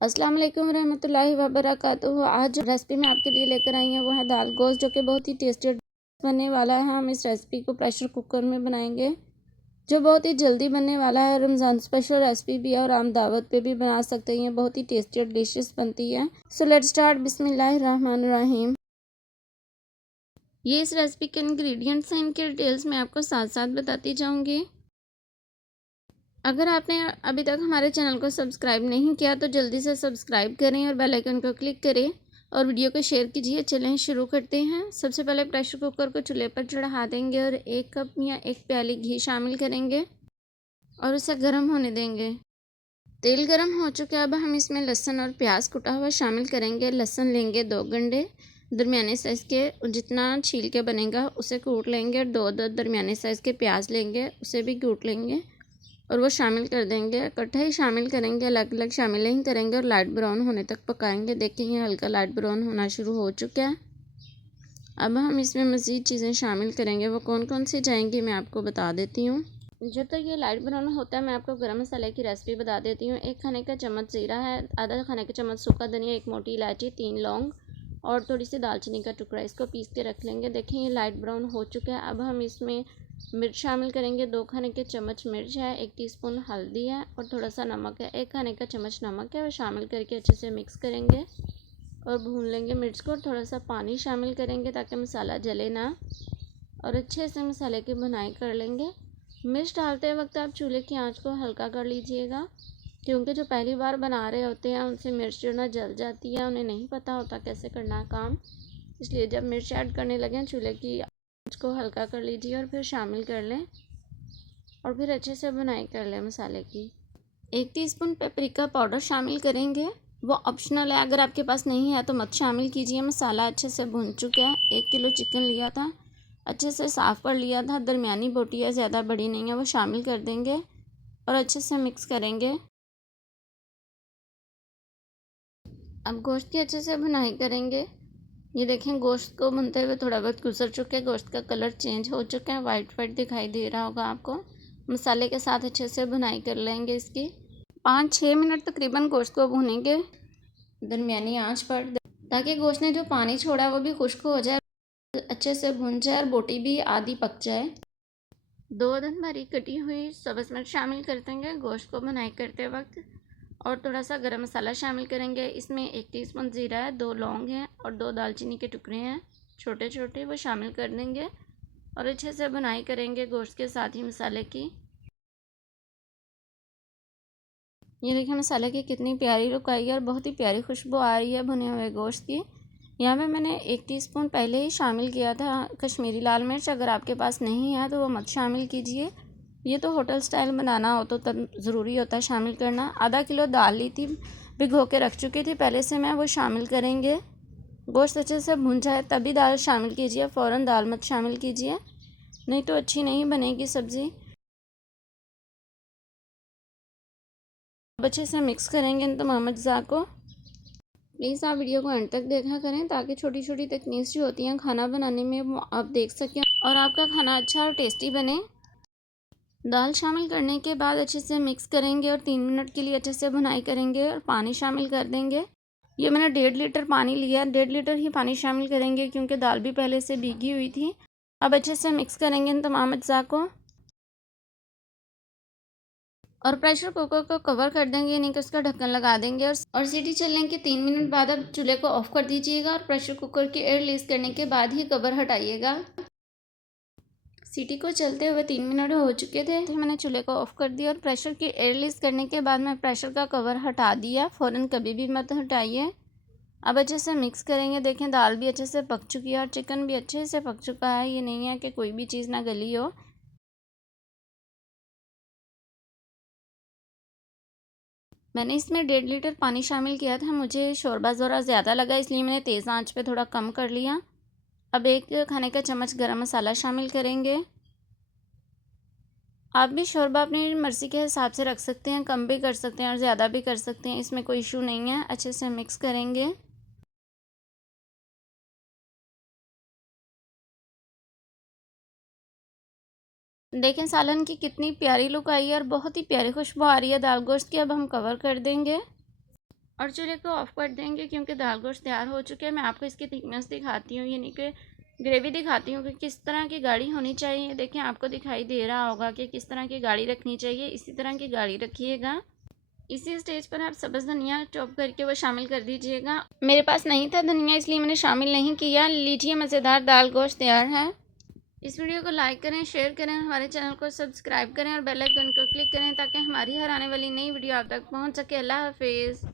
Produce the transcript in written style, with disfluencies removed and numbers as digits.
अस्सलाम वालेकुम रहमतुल्लाहि व बरकातुहू। आज जो रेसिपी मैं आपके लिए लेकर आई हूँ वो है दाल गोश्त, जो कि बहुत ही टेस्टी बनने वाला है। हम इस रेसिपी को प्रेशर कुकर में बनाएंगे, जो बहुत ही जल्दी बनने वाला है। रमज़ान स्पेशल रेसिपी भी है और आम दावत पे भी बना सकते हैं। बहुत ही टेस्टी और डिलीशियस बनती है। So let's start. बिस्मिल्लाहिर्रहमानिर्रहीम। ये इस रेसिपी के इंग्रेडिएंट्स हैं, इनके डिटेल्स मैं आपको साथ साथ बताती जाऊँगी। अगर आपने अभी तक हमारे चैनल को सब्सक्राइब नहीं किया तो जल्दी से सब्सक्राइब करें और बेल आइकन को क्लिक करें और वीडियो को शेयर कीजिए। चलें शुरू करते हैं। सबसे पहले प्रेशर कुकर को चूल्हे पर चढ़ा देंगे और 1 कप या 1 प्याली घी शामिल करेंगे और उसे गर्म होने देंगे। तेल गर्म हो चुका है। अब हम इसमें लहसुन और प्याज कुटा हुआ शामिल करेंगे। लहसुन लेंगे 2 गंढे दरमियाने साइज़ के, जितना छील के बनेगा उसे कूट लेंगे। और 2 दरमियाने साइज़ के प्याज लेंगे, उसे भी कूट लेंगे और वो शामिल कर देंगे। इकट्ठा ही शामिल करेंगे, अलग अलग शामिल नहीं करेंगे और लाइट ब्राउन होने तक पकाएंगे। देखिए ये हल्का लाइट ब्राउन होना शुरू हो चुका है। अब हम इसमें मज़ीद चीज़ें शामिल करेंगे। वो कौन कौन सी जाएंगी मैं आपको बता देती हूँ। जब तक ये लाइट ब्राउन होता है मैं आपको गरम मसाले की रेसिपी बता देती हूँ। 1 खाने का चम्मच ज़ीरा है, आधा खाने का चम्मच सूखा धनिया, 1 मोटी इलायची, 3 लौंग और थोड़ी सी दालचीनी का टुकड़ा। इसको पीस के रख लेंगे। देखिए ये लाइट ब्राउन हो चुका है। अब हम इसमें मिर्च शामिल करेंगे। 2 खाने के चम्मच मिर्च है, 1 टीस्पून हल्दी है और थोड़ा सा नमक है, 1 खाने का चम्मच नमक है। वो शामिल करके अच्छे से मिक्स करेंगे और भून लेंगे मिर्च को। और थोड़ा सा पानी शामिल करेंगे ताकि मसाला जले ना, और अच्छे से मसाले की भुनाई कर लेंगे। मिर्च डालते वक्त आप चूल्हे की आंच को हल्का कर लीजिएगा, क्योंकि जो पहली बार बना रहे होते हैं उनसे मिर्च जो ना जल जाती है, उन्हें नहीं पता होता कैसे करना है काम। इसलिए जब मिर्च ऐड करने लगें चूल्हे की आंच को हल्का कर लीजिए और फिर शामिल कर लें और फिर अच्छे से भुनाई कर लें मसाले की। 1 टीस्पून पेपरिका पाउडर शामिल करेंगे। वो ऑप्शनल है, अगर आपके पास नहीं है तो मत शामिल कीजिए। मसाला अच्छे से भुन चुका है। 1 किलो चिकन लिया था, अच्छे से साफ़ कर लिया था। दरमियानी बोटी है, ज़्यादा बड़ी नहीं है। वो शामिल कर देंगे और अच्छे से मिक्स करेंगे। अब गोश्त की अच्छे से भुनाई करेंगे। ये देखें गोश्त को भुनते हुए थोड़ा बहुत गुजर चुके हैं। गोश्त का कलर चेंज हो चुका है, वाइट वाइट दिखाई दे रहा होगा आपको। मसाले के साथ अच्छे से भुनाई कर लेंगे इसकी। 5-6 मिनट तकरीबन गोश्त को भूनेंगे दरमियानी आंच पर, ताकि गोश्त ने जो पानी छोड़ा है वो भी खुश्क हो जाए, अच्छे से भुन जाए और बोटी भी आधी पक जाए। 2 अदद बारीक कटी हुई सब्ज़ मिर्च शामिल कर देंगे गोश्त को भुनाई करते वक्त। और थोड़ा सा गरम मसाला शामिल करेंगे। इसमें 1 टीस्पून ज़ीरा है, 2 लौंग हैं और 2 दालचीनी के टुकड़े हैं छोटे छोटे, वो शामिल कर देंगे और अच्छे से भुनाई करेंगे गोश्त के साथ ही मसाले की। ये देखिए मसाले की कितनी प्यारी लुक आई है और बहुत ही प्यारी खुशबू आ रही है भुने हुए गोश्त की। यहाँ पे मैंने 1 टीस्पून पहले ही शामिल किया था कश्मीरी लाल मिर्च। अगर आपके पास नहीं है तो वो मत शामिल कीजिए। ये तो होटल स्टाइल बनाना हो तो तब ज़रूरी होता है शामिल करना। आधा किलो दाल ली थी, भिगो के रख चुकी थी पहले से मैं, वो शामिल करेंगे। गोश्त अच्छे से भुन जाए तभी दाल शामिल कीजिए, फ़ौरन दाल मत शामिल कीजिए, नहीं तो अच्छी नहीं बनेगी सब्ज़ी। अब अच्छे से मिक्स करेंगे इन तमाम अज्जा को। प्लीज़ आप वीडियो को एंड तक देखा करें ताकि छोटी छोटी तकनीक्स जो होती हैं खाना बनाने में वो आप देख सकें और आपका खाना अच्छा और टेस्टी बने। दाल शामिल करने के बाद अच्छे से मिक्स करेंगे और 3 मिनट के लिए अच्छे से भुनाई करेंगे और पानी शामिल कर देंगे। ये मैंने 1.5 लीटर पानी लिया, 1.5 लीटर ही पानी शामिल करेंगे क्योंकि दाल भी पहले से भीगी हुई थी। अब अच्छे से मिक्स करेंगे इन तमाम अज्जा को और प्रेशर कुकर को कवर कर देंगे, यानी कि उसका ढक्कन लगा देंगे और सीटी चलने के 3 मिनट बाद अब चूल्हे को ऑफ कर दीजिएगा और प्रेशर कुकर की एयर रिलीज करने के बाद ही कवर हटाइएगा। सीटी को चलते हुए 3 मिनट हो चुके थे तो मैंने चूल्हे को ऑफ कर दिया और प्रेशर की एयर रिलीज करने के बाद मैं प्रेशर का कवर हटा दिया। फ़ौरन कभी भी मत हटाइए। अब अच्छे से मिक्स करेंगे। देखें दाल भी अच्छे से पक चुकी है और चिकन भी अच्छे से पक चुका है। ये नहीं है कि कोई भी चीज़ ना गली हो। मैंने इसमें 1.5 लीटर पानी शामिल किया था। मुझे शोरबा ज़रा ज़्यादा लगा इसलिए मैंने तेज़ आंच पे थोड़ा कम कर लिया। अब 1 खाने का चम्मच गरम मसाला शामिल करेंगे। आप भी शोरबा अपनी मर्ज़ी के हिसाब से रख सकते हैं, कम भी कर सकते हैं और ज़्यादा भी कर सकते हैं, इसमें कोई इशू नहीं है। अच्छे से मिक्स करेंगे। देखें सालन की कितनी प्यारी लुक आई है और बहुत ही प्यारी खुशबू आ रही है दाल गोश्त की। अब हम कवर कर देंगे और चूल्हे को ऑफ कर देंगे क्योंकि दाल गोश्त तैयार हो चुके हैं। मैं आपको इसकी थिकनेस दिखाती हूँ, यानी कि ग्रेवी दिखाती हूँ कि किस तरह की गाढ़ी होनी चाहिए। देखिए आपको दिखाई दे रहा होगा कि किस तरह की गाढ़ी रखनी चाहिए, इसी तरह की गाढ़ी रखिएगा। इसी स्टेज पर आप सब्ज़ धनिया चॉप करके वो शामिल कर दीजिएगा। मेरे पास नहीं था धनिया, इसलिए मैंने शामिल नहीं किया। लीजिए मज़ेदार दाल गोश्त तैयार है। इस वीडियो को लाइक करें, शेयर करें, हमारे चैनल को सब्सक्राइब करें और बेल आइकन को क्लिक करें ताकि हमारी हर आने वाली नई वीडियो आप तक पहुंच सके। अल्लाह हाफिज़।